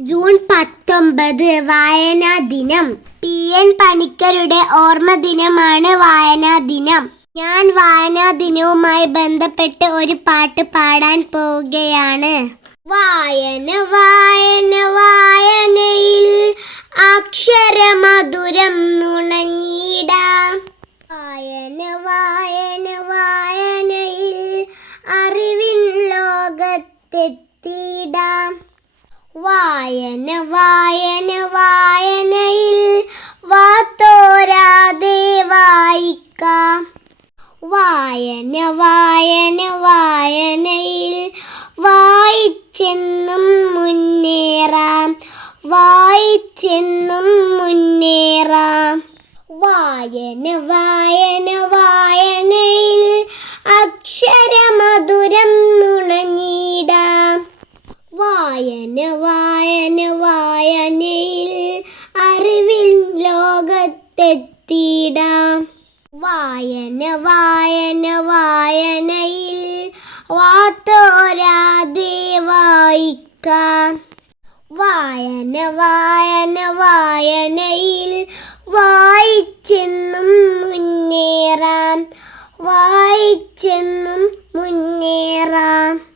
June 19 വായനാ ദിനം. PN പണിക്കരുടെ ഓർമ്മ ദിനമാണ് വായനാ ദിനം. ഞാൻ വായനാ ദിനവുമായി ബന്ധപ്പെട്ട് ഒരു പാട്ട് പാടാൻ പോവുകയാണ്. വായന വായന വായനയിൽ അക്ഷരമധുരം നുണഞ്ഞിടാം. വായന വായന വായനയിൽ അറിവിൻ ലോകത്തെത്തിയിടാം. വായന വായന വായനയിൽ വാത്തോരാതെ വായിക്കാം. വായന വായന വായനയിൽ വായിച്ചെന്നും മുന്നേറാം. വായിച്ചെന്നും മുന്നേറാം. വായന വായന വായനയിൽ അക്ഷരമധുരം നുണഞ്ഞിടാം. വായന വായന വായനയിൽ അറിവിൻ ലോകത്തെത്തിയിടാം. വായന വായന വായനയിൽ വാത്തോരാതെ വായിക്കാം. വായന വായന വായനയിൽ വായിച്ചെന്നും മുന്നേറാം. വായിച്ചെന്നും മുന്നേറാം.